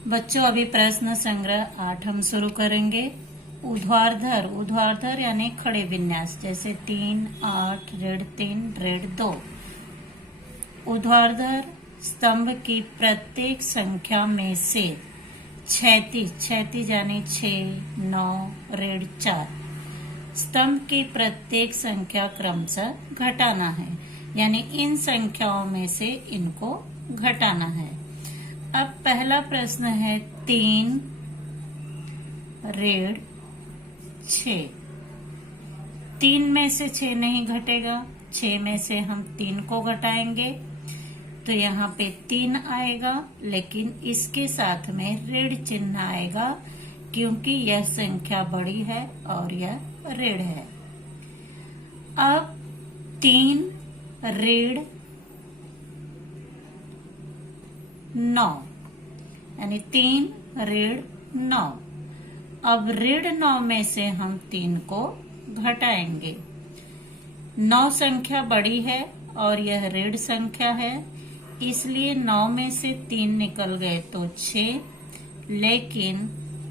बच्चों अभी प्रश्न संग्रह 8 हम शुरू करेंगे। ऊर्ध्वाधर यानी खड़े विन्यास, जैसे 3, 8, ऋण 3, ऋण 2। ऊर्ध्वाधर स्तंभ की प्रत्येक संख्या में से क्षैतिज यानी 6, 9, ऋण 4 स्तंभ की प्रत्येक संख्या क्रमशः घटाना है, यानी इन संख्याओं में से इनको घटाना है। अब पहला प्रश्न है 3 ऋण 6। 3 में से 6 नहीं घटेगा, 6 में से हम 3 को घटाएंगे तो यहाँ पे 3 आएगा, लेकिन इसके साथ में ऋण चिन्ह आएगा क्योंकि यह संख्या बड़ी है और यह ऋण है। अब 3 ऋण 9 यानी 3 ऋण 9। अब ऋण 9 में से हम 3 को घटाएंगे। 9 संख्या बड़ी है और यह ऋण संख्या है, इसलिए 9 में से 3 निकल गए तो 6, लेकिन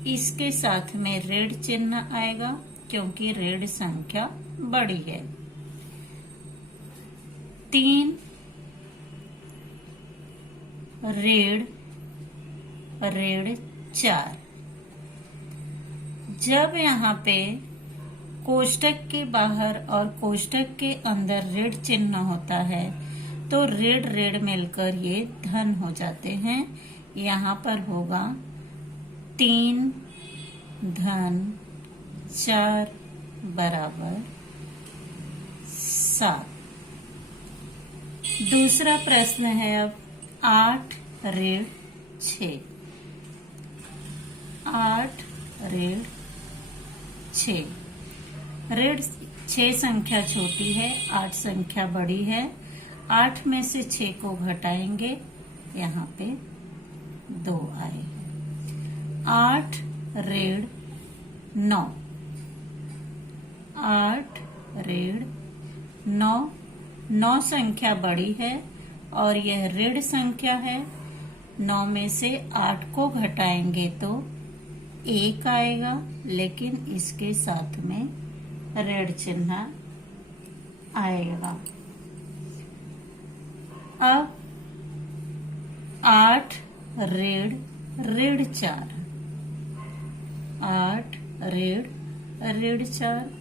इसके साथ में ऋण चिन्ह आएगा क्योंकि ऋण संख्या बड़ी है। 3 ऋण 4। जब यहाँ पे कोष्टक के बाहर और कोष्टक के अंदर ऋण चिन्ह होता है तो ऋण मिलकर ये धन हो जाते हैं। यहाँ पर होगा 3 धन 4 बराबर 7। दूसरा प्रश्न है अब 8 ऋण 6। 8 ऋण 6। ऋण 6 संख्या छोटी है, 8 संख्या बड़ी है। 8 में से 6 को घटाएंगे, यहाँ पे 2 आए। 8 ऋण 9। 8 ऋण 9। 9 संख्या बड़ी है और यह ऋण संख्या है। 9 में से 8 को घटाएंगे तो 1 आएगा, लेकिन इसके साथ में ऋण चिन्ह आएगा। अब 8 ऋण 4। 8 ऋण 4।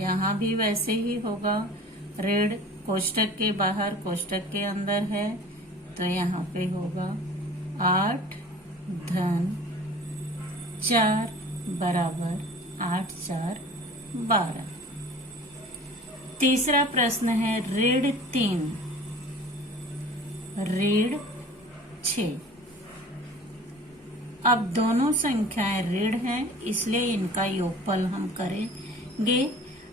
यहाँ भी वैसे ही होगा, ऋण कोष्टक के बाहर कोष्टक के अंदर है तो यहाँ पे होगा 8 धन 4 बराबर 8 4 12। तीसरा प्रश्न है ऋण 3 ऋण 6। अब दोनों संख्याएं ऋण हैं, इसलिए इनका योगफल हम करेंगे।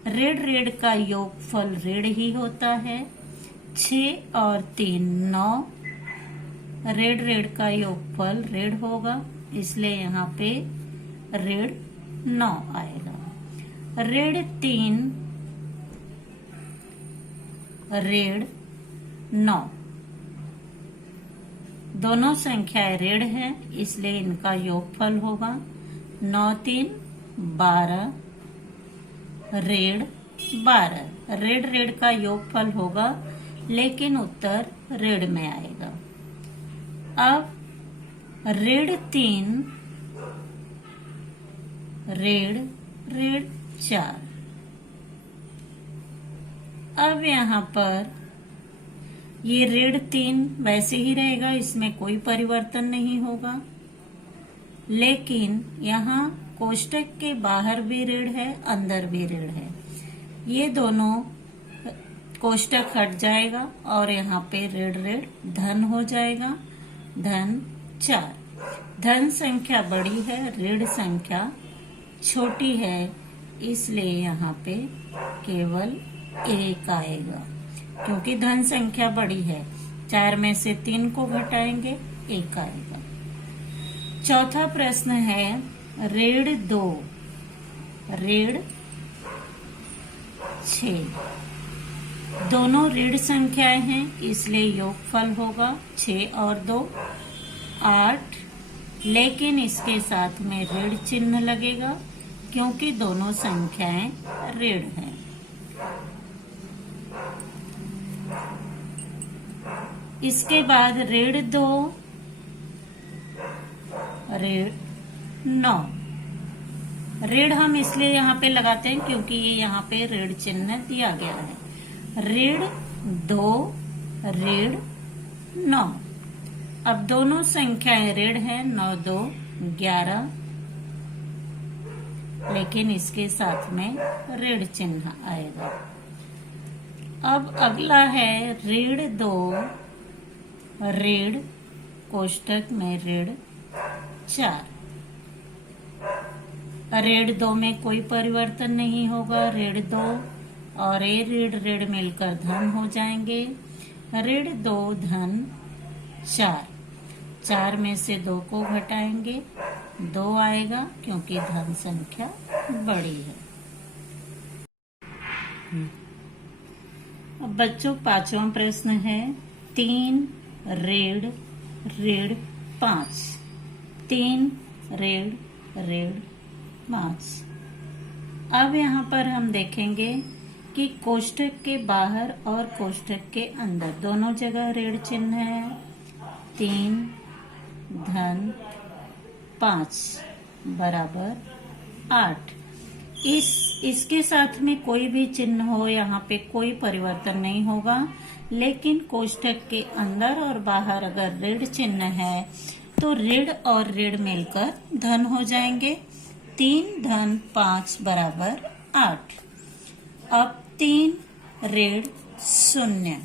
ऋण का योगफल ऋण ही होता है। 6 और 3 9। ऋण का योगफल ऋण होगा, इसलिए यहाँ पे ऋण 9 आएगा। ऋण 3 ऋण 9। दोनों संख्याएं ऋण हैं, इसलिए इनका योगफल होगा 9 3 12 ऋण 12। ऋण का योगफल होगा, लेकिन उत्तर ऋण में आएगा। अब ऋण 3 ऋण 4। अब यहाँ पर ये ऋण 3 वैसे ही रहेगा, इसमें कोई परिवर्तन नहीं होगा, लेकिन यहाँ कोष्टक के बाहर भी ऋण है, अंदर भी ऋण है। ये दोनों कोष्टक हट जाएगा और यहाँ पे ऋण धन हो जाएगा, धन 4। धन संख्या बड़ी है, ऋण संख्या छोटी है, इसलिए यहाँ पे केवल 1 आएगा क्योंकि धन संख्या बड़ी है। 4 में से 3 को घटाएंगे, 1 आएगा। चौथा प्रश्न है ऋण 2 ऋण 6। दोनों ऋण संख्याएं हैं, इसलिए योगफल होगा 6 और 2। 8, लेकिन इसके साथ में ऋण चिन्ह लगेगा क्योंकि दोनों संख्याएं ऋण हैं। इसके बाद ऋण 2, ऋण 9। ऋण हम इसलिए यहाँ पे लगाते हैं क्योंकि ये यहाँ पे ऋण चिन्ह दिया गया है। ऋण 2, ऋण 9। अब दोनों संख्याएं ऋण है, 9 2 11, लेकिन इसके साथ में ऋण चिन्ह आएगा। अब अगला है ऋण 2, ऋण कोष्टक में ऋण 4। ऋण 2 में कोई परिवर्तन नहीं होगा। ऋण 2 और ये ऋण मिलकर धन हो जाएंगे। ऋण 2 धन 4, 4 में से 2 को घटाएंगे, 2 आएगा क्योंकि धन संख्या बड़ी है। अब बच्चों 5वां प्रश्न है 3 ऋण ऋण 5। 3 ऋण ऋण 5। अब यहाँ पर हम देखेंगे कि कोष्टक के बाहर और कोष्टक के अंदर दोनों जगह ऋण चिन्ह है। 3 धन 5 बराबर 8। इसके साथ में कोई भी चिन्ह हो, यहाँ पे कोई परिवर्तन नहीं होगा। लेकिन कोष्टक के अंदर और बाहर अगर ऋण चिन्ह है तो ऋण और ऋण मिलकर धन हो जाएंगे। 3 धन 5 बराबर 8। अब 3 ऋण 0।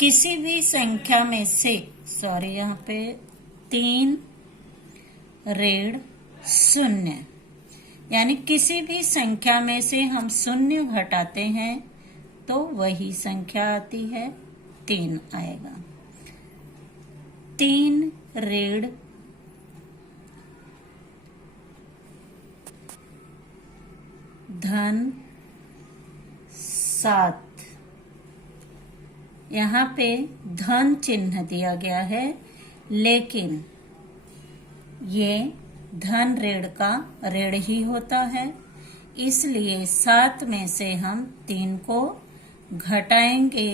किसी भी संख्या में से यहाँ पे 3 ऋण 0, यानी किसी भी संख्या में से हम 0 घटाते हैं तो वही संख्या आती है, 3 आएगा। 3 ऋण धन 7। यहाँ पे धन चिन्ह दिया गया है, लेकिन ये धन ऋण का ऋण ही होता है, इसलिए 7 में से हम 3 को घटाएंगे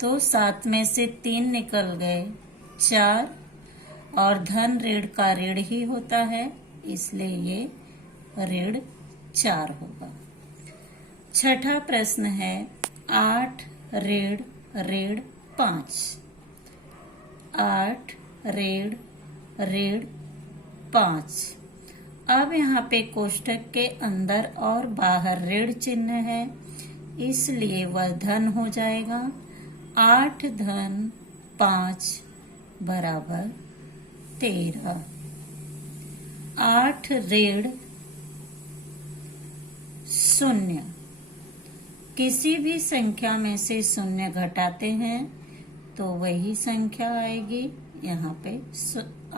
तो 7 में से 3 निकल गए 4, और धन ऋण का ऋण ही होता है, इसलिए ये ऋण 4 होगा। 6ठा प्रश्न है 8 ऋण ऋण 5। 8 ऋण ऋण 5। अब यहाँ पे कोष्टक के अंदर और बाहर ऋण चिन्ह है, इसलिए वह धन हो जाएगा। 8 धन 5 बराबर 13। 8 ऋण 0। किसी भी संख्या में से 0 घटाते हैं तो वही संख्या आएगी, यहाँ पे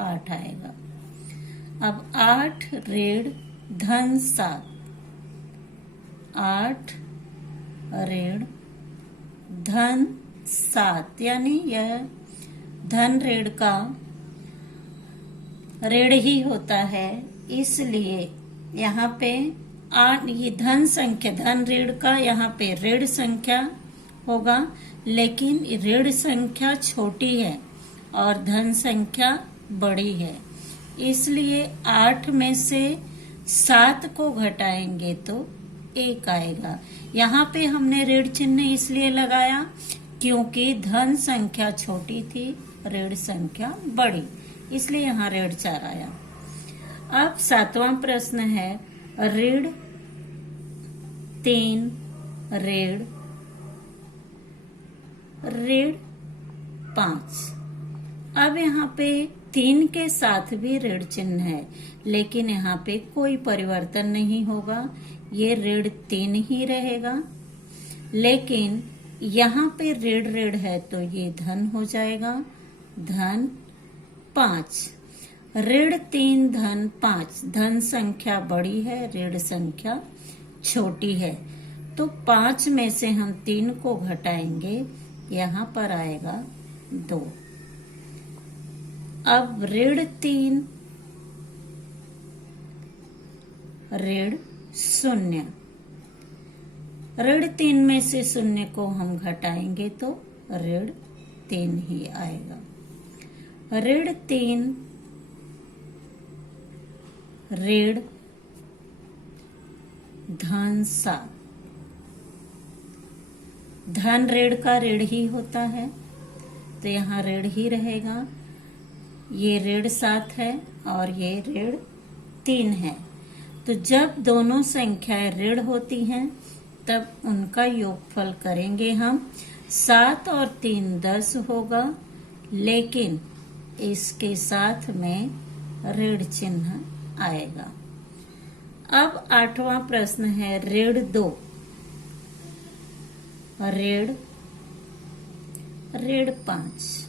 8 आएगा। अब 8 ऋण धन 7। 8 ऋण धन 7, यानी यह धन ऋण का ऋण ही होता है, इसलिए यहाँ पे ये धन संख्या, धन ऋण का यहाँ पे ऋण संख्या होगा, लेकिन ऋण संख्या छोटी है और धन संख्या बड़ी है, इसलिए 8 में से 7 को घटाएंगे तो 1 आएगा। यहाँ पे हमने ऋण चिन्ह इसलिए लगाया क्योंकि धन संख्या छोटी थी, ऋण संख्या बड़ी, इसलिए यहाँ ऋण 4 आया। अब 7वां प्रश्न है ऋण 3 ऋण ऋण 5। अब यहाँ पे 3 के साथ भी ऋण चिन्ह है, लेकिन यहाँ पे कोई परिवर्तन नहीं होगा, ये ऋण 3 ही रहेगा। लेकिन यहाँ पे ऋण ऋण है तो ये धन हो जाएगा, धन 5। ऋण 3 धन 5, धन संख्या बड़ी है, ऋण संख्या छोटी है, तो 5 में से हम 3 को घटाएंगे, यहाँ पर आएगा 2। अब ऋण 3 ऋण 0, ऋण 3 में से 0 को हम घटाएंगे तो ऋण 3 ही आएगा। ऋण 3 ऋण धन 7, धन ऋण का ऋण ही होता है तो यहाँ ऋण ही रहेगा। ये ऋण 7 है और ये ऋण 3 है। तो जब दोनों संख्याएं ऋण होती हैं तब उनका योगफल करेंगे हम। 7 और 3 10 होगा, लेकिन इसके साथ में ऋण चिन्ह आएगा। अब 8वां प्रश्न है ऋण 2 ऋण 5।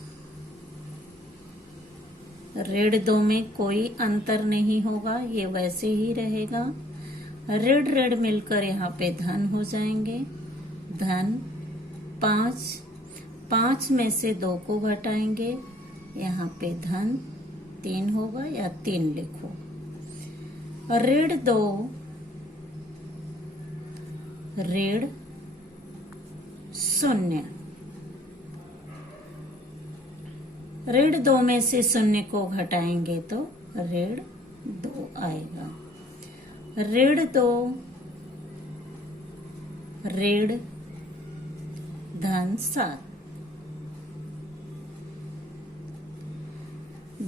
ऋण 2 में कोई अंतर नहीं होगा, ये वैसे ही रहेगा। ऋण ऋण मिलकर यहाँ पे धन हो जाएंगे। धन 5 में से 2 को घटाएंगे, यहाँ पे धन 3 होगा या 3 लिखो। ऋण 2 ऋण 0, ऋण 2 में से 0 को घटाएंगे तो ऋण 2 आएगा। ऋण 2 ऋण धन 7,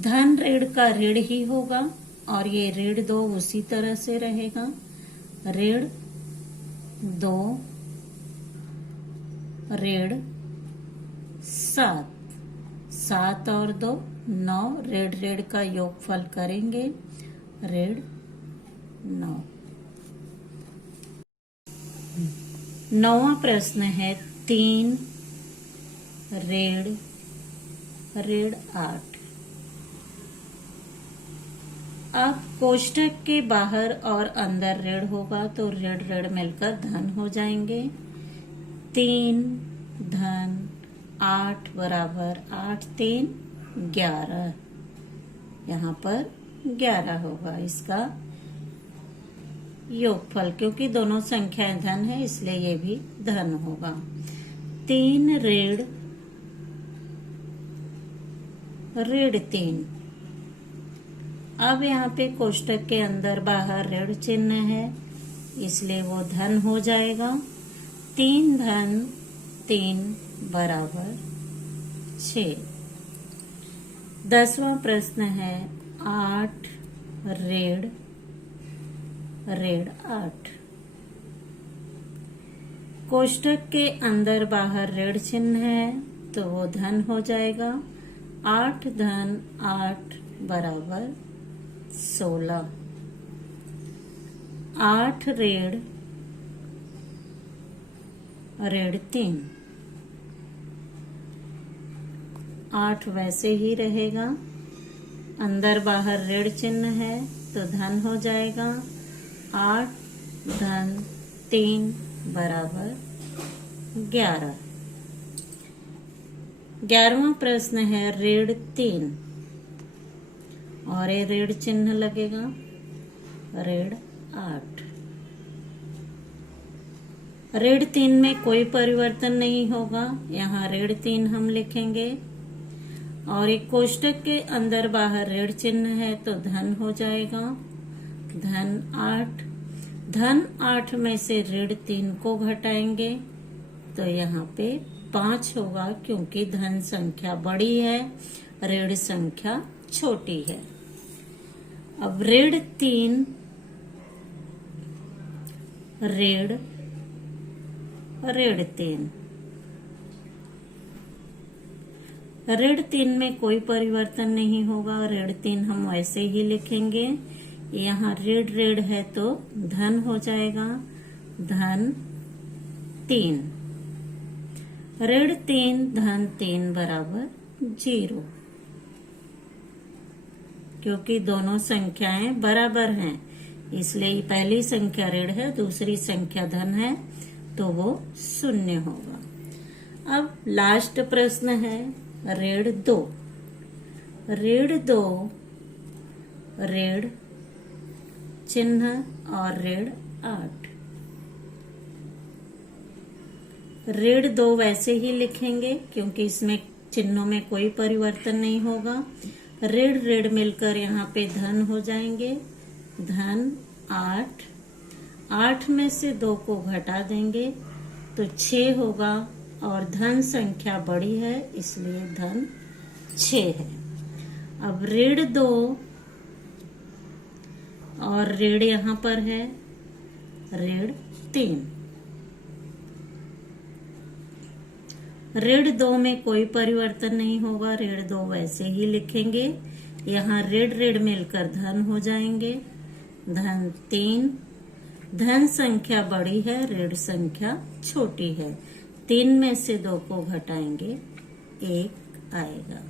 धन ऋण का ऋण ही होगा और ये ऋण 2 उसी तरह से रहेगा। ऋण 2 ऋण 7, 7 और 2 9, ऋण ऋण का योगफल करेंगे ऋण 9। 9वां प्रश्न है 3 ऋण 8। अब कोष्ठक के बाहर और अंदर ऋण होगा तो ऋण ऋण मिलकर धन हो जाएंगे। 3 धन 8 बराबर 8 3 11, यहाँ पर 11 होगा इसका योगफल, क्योंकि दोनों संख्याएं धन है इसलिए ये भी धन होगा। 3 ऋण 3, अब यहाँ पे कोष्ठक के अंदर बाहर ऋण चिन्ह है इसलिए वो धन हो जाएगा। 3 धन 3 बराबर 6। 10वां प्रश्न है 8 ऋण 8। कोष्ठक के अंदर बाहर ऋण चिन्ह है तो वो धन हो जाएगा। 8 धन 8 बराबर 16। 8 ऋण 3, 8 वैसे ही रहेगा। अंदर बाहर ऋण चिन्ह है तो धन हो जाएगा। 8 धन 3 बराबर 11। 11वां प्रश्न है ऋण 3 और ये ऋण चिन्ह लगेगा ऋण 8। ऋण 3 में कोई परिवर्तन नहीं होगा, यहाँ ऋण 3 हम लिखेंगे और एक कोष्ठक के अंदर बाहर ऋण चिन्ह है तो धन हो जाएगा। धन 8, धन 8 में से ऋण 3 को घटाएंगे तो यहाँ पे 5 होगा, क्योंकि धन संख्या बड़ी है ऋण संख्या छोटी है। अब ऋण 3 ऋण 3, ऋण 3 में कोई परिवर्तन नहीं होगा, ऋण 3 हम वैसे ही लिखेंगे। यहाँ ऋण ऋण है तो धन हो जाएगा। धन 3, ऋण 3 धन 3 बराबर 0, क्योंकि दोनों संख्याएं बराबर हैं इसलिए पहली संख्या ऋण है दूसरी संख्या धन है तो वो 0 होगा। अब लास्ट प्रश्न है ऋण 2। 2 ऋण चिन्ह और ऋण 8। ऋण 2 वैसे ही लिखेंगे क्योंकि इसमें चिन्हों में कोई परिवर्तन नहीं होगा। ऋण ऋण मिलकर यहाँ पे धन हो जाएंगे, धन 8। 8 में से 2 को घटा देंगे तो 6 होगा और धन संख्या बड़ी है इसलिए धन 6 है। अब ऋण 2 और ऋण यहाँ पर है ऋण 3। ऋण 2 में कोई परिवर्तन नहीं होगा, ऋण 2 वैसे ही लिखेंगे। यहाँ ऋण ऋण मिलकर धन हो जाएंगे, धन 3। धन संख्या बड़ी है, ऋण संख्या छोटी है। 3 में से 2 को घटाएंगे, 1 आएगा।